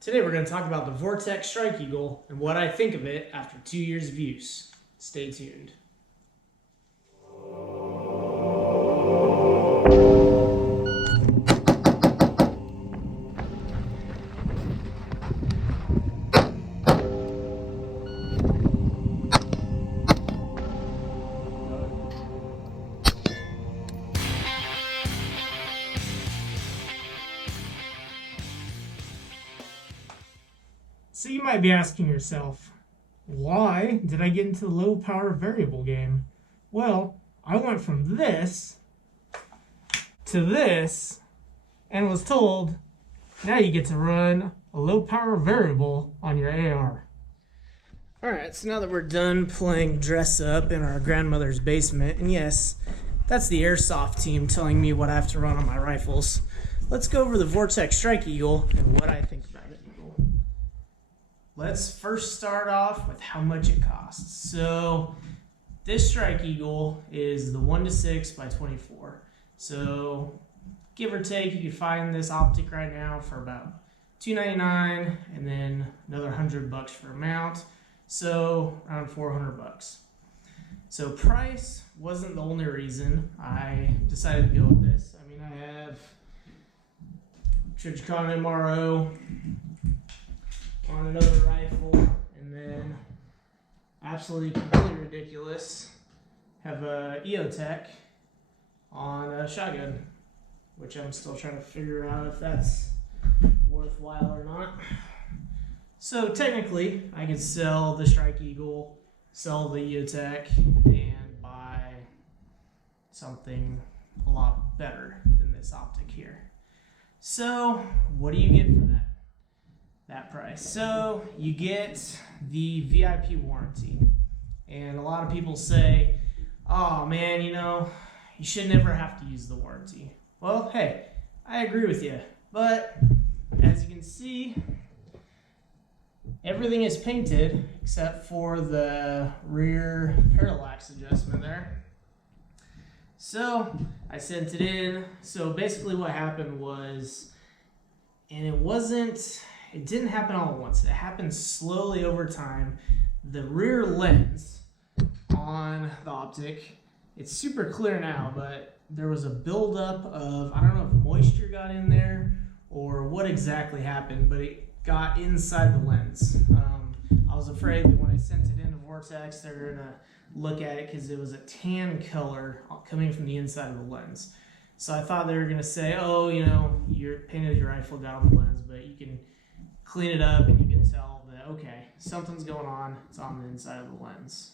Today we're going to talk about the Vortex Strike Eagle and what I think of it after 2 years of use. Stay tuned. So you might be asking yourself, why did I get into the low power variable game? Well, I went from this to this and was told, now you get to run a low power variable on your AR. Alright, so now that we're done playing dress up in our grandmother's basement, and yes, that's the airsoft team telling me what I have to run on my rifles, let's go over the Vortex Strike Eagle and what I think about it. Let's first start off with how much it costs. So this Strike Eagle is the 1:6 by 24. So give or take, you can find this optic right now for about $299 and then another $100 for a mount. So around $400. So price wasn't the only reason I decided to go with this. I mean, I have Trijicon MRO on another rifle, and then absolutely completely ridiculous, have a EOTech on a shotgun, which I'm still trying to figure out if that's worthwhile or not. So technically, I could sell the Strike Eagle, sell the EOTech, and buy something a lot better than this optic here. So what do you get for that price? So you get the VIP warranty, and a lot of people say, oh man, you should never have to use the warranty. Well, hey, I agree with you, but as you can see, everything is painted except for the rear parallax adjustment there. So I sent it in. So basically what happened was, and it didn't happen all at once. It happened slowly over time. The rear lens on the optic, it's super clear now, but there was a buildup of, I don't know if moisture got in there or what exactly happened, but it got inside the lens. I was afraid that when I sent it into Vortex, they were gonna look at it because it was a tan color coming from the inside of the lens. So I thought they were gonna say, oh, you painted your rifle, got on the lens, but you can clean it up and you can tell that, okay, something's going on. It's on the inside of the lens.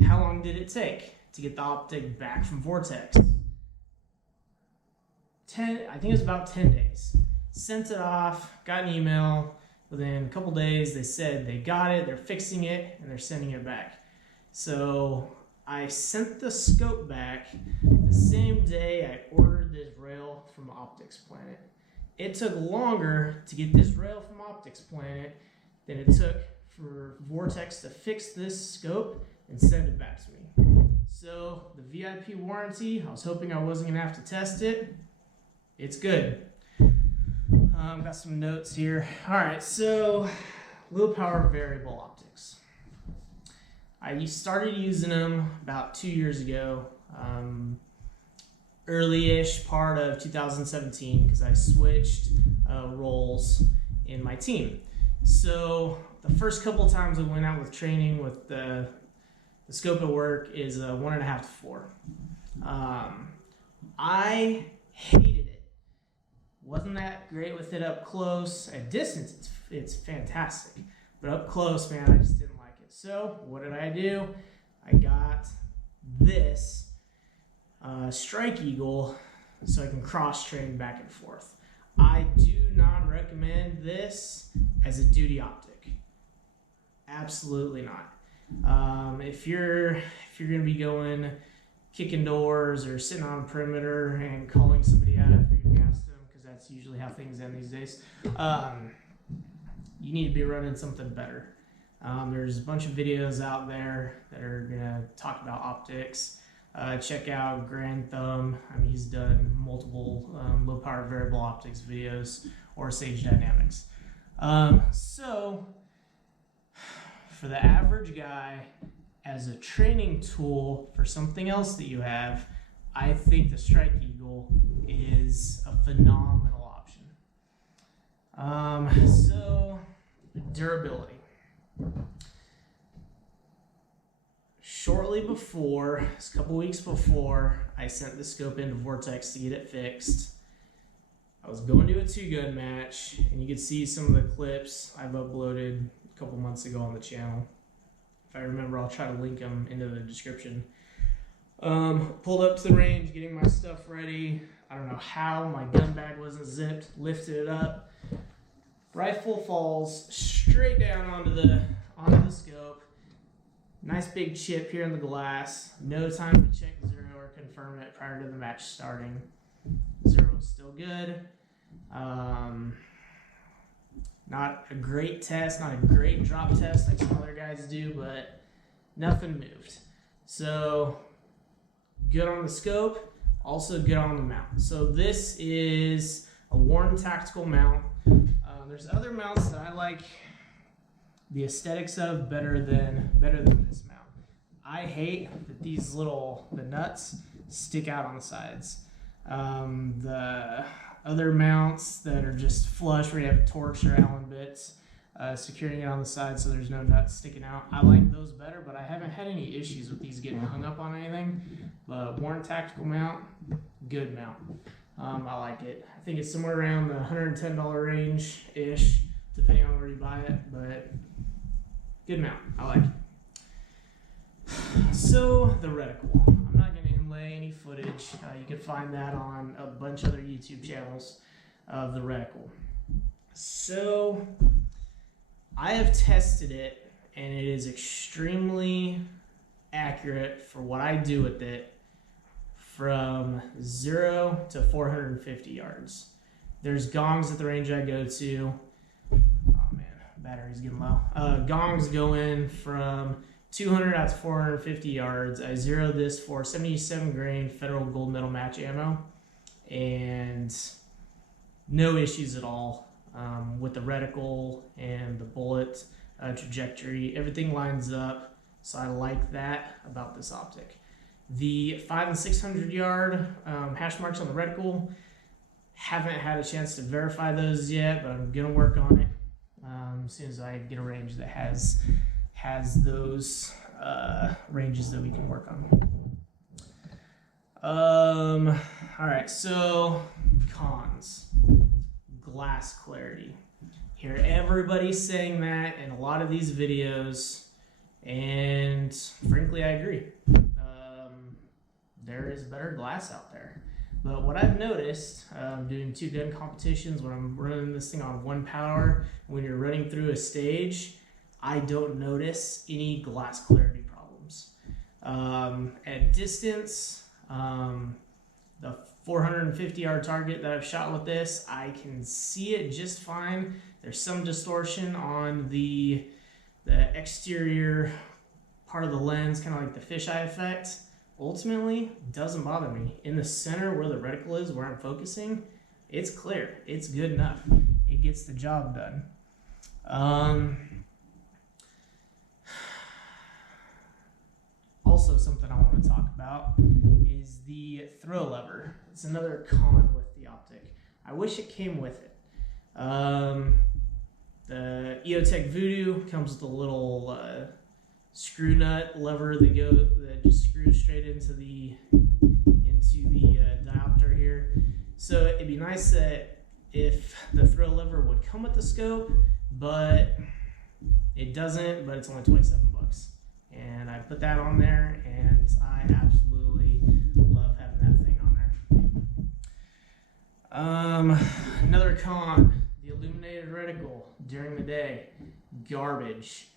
How long did it take to get the optic back from Vortex? I think it was about 10 days. Sent it off, got an email. Within a couple days, they said they got it, they're fixing it, and they're sending it back. So I sent the scope back the same day I ordered this rail from Optics Planet. It took longer to get this rail from Optics Planet than it took for Vortex to fix this scope and send it back to me. So the VIP warranty, I was hoping I wasn't going to have to test it. It's good. Got some notes here. Alright, so low power variable optics. I started using them about 2 years ago. Early-ish part of 2017, because I switched roles in my team. So the first couple of times I went out with training with the scope at work is 1.5 to 4. I hated it. Wasn't that great with it up close. At distance, it's fantastic, but up close, man, I just didn't like it. So what did I do? I got this Strike Eagle so I can cross-train back and forth. I do not recommend this as a duty optic. Absolutely not. If you're going to be going kicking doors or sitting on a perimeter and calling somebody out after you gassed them, because that's usually how things end these days, you need to be running something better. There's a bunch of videos out there that are going to talk about optics. Check out Grand Thumb. I mean, he's done multiple low power variable optics videos. or Sage Dynamics. So for the average guy, as a training tool for something else that you have, I think the Strike Eagle is a phenomenal option. So durability. Shortly before, a couple weeks before I sent the scope into Vortex to get it fixed, I was going to a 2-gun match, and you can see some of the clips I've uploaded a couple months ago on the channel. If I remember, I'll try to link them into the description. Pulled up to the range, getting my stuff ready. I don't know how, my gun bag wasn't zipped, lifted it up. Rifle falls straight down onto the scope. Nice big chip here in the glass. No time to check zero or confirm it prior to the match starting. Zero is still good. Not a great test, not a great drop test like some other guys do, but nothing moved. So good on the scope, also good on the mount. So this is a Warren tactical mount. There's other mounts that I like the aesthetics of better than this mount. I hate that these the nuts stick out on the sides. The other mounts that are just flush, where you have Torx or Allen bits securing it on the side so there's no nuts sticking out, I like those better, but I haven't had any issues with these getting hung up on anything. But Warren tactical mount, good mount. I like it. I think it's somewhere around the $110 range-ish, depending on where you buy it, but good mount. I like it. So the reticle. I'm not going to inlay any footage. You can find that on a bunch of other YouTube channels of the reticle. So I have tested it, and it is extremely accurate for what I do with it, from 0 to 450 yards. There's gongs at the range I go to. Oh man, battery's getting low. Gongs go in from 200 out to 450 yards. I zeroed this for 77 grain federal gold medal match ammo, and no issues at all with the reticle and the bullet trajectory. Everything lines up, so I like that about this optic. The 500 and 600 yard hash marks on the reticle, haven't had a chance to verify those yet, but I'm gonna work on it as soon as I get a range that has those ranges that we can work on. All right, so cons. Glass clarity. Hear everybody saying that in a lot of these videos, and frankly I agree. There is better glass out there. But what I've noticed doing 2-gun competitions, when I'm running this thing on 1 power, when you're running through a stage, I don't notice any glass clarity problems. At distance, the 450 yard target that I've shot with this, I can see it just fine. There's some distortion on the exterior part of the lens, kind of like the fisheye effect. Ultimately, it doesn't bother me. In the center where the reticle is, where I'm focusing, it's clear. It's good enough. It gets the job done. Also, something I want to talk about is the throw lever. It's another con with the optic. I wish it came with it. The EOTech Voodoo comes with a little screw nut lever that just screws straight into the diopter here. So it'd be nice that if the throw lever would come with the scope, but it doesn't. But it's only 27 bucks, and I put that on there, and I absolutely love having that thing on there. Another con: the illuminated reticle during the day, garbage.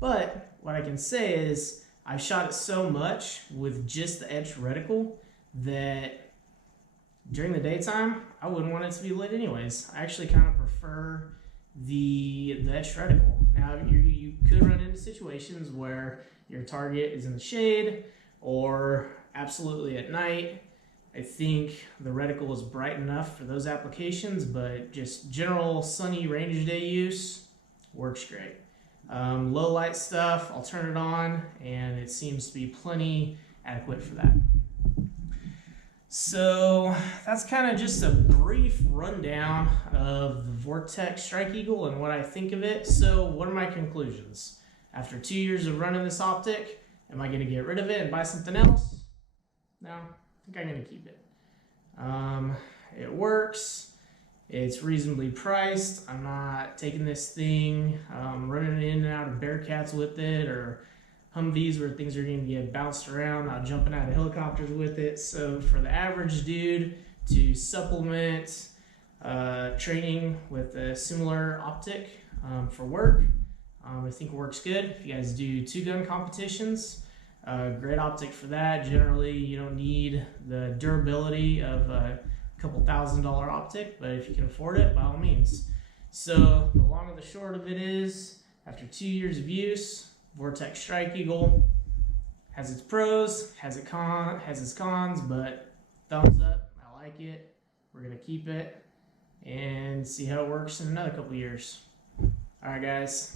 But what I can say is I've shot it so much with just the etched reticle that during the daytime I wouldn't want it to be lit anyways. I actually kind of prefer the etched reticle. Now you could run into situations where your target is in the shade or absolutely at night. I think the reticle is bright enough for those applications, but just general sunny range day use works great. Low light stuff, I'll turn it on, and it seems to be plenty adequate for that. So that's kind of just a brief rundown of the Vortex Strike Eagle and what I think of it. So what are my conclusions? After 2 years of running this optic, am I going to get rid of it and buy something else? No, I think I'm going to keep it. It works. It's reasonably priced. I'm not taking this thing, running in and out of Bearcats with it, or Humvees where things are going to get bounced around, not jumping out of helicopters with it. So for the average dude to supplement training with a similar optic for work, I think it works good. If you guys do two-gun competitions, great optic for that. Generally, you don't need the durability of a couple $1,000 optic, but if you can afford it, by all means. So the long and the short of it is, after 2 years of use, Vortex Strike Eagle has its pros, has its cons, but thumbs up. I like it. We're gonna keep it and see how it works in another couple years. All right, guys.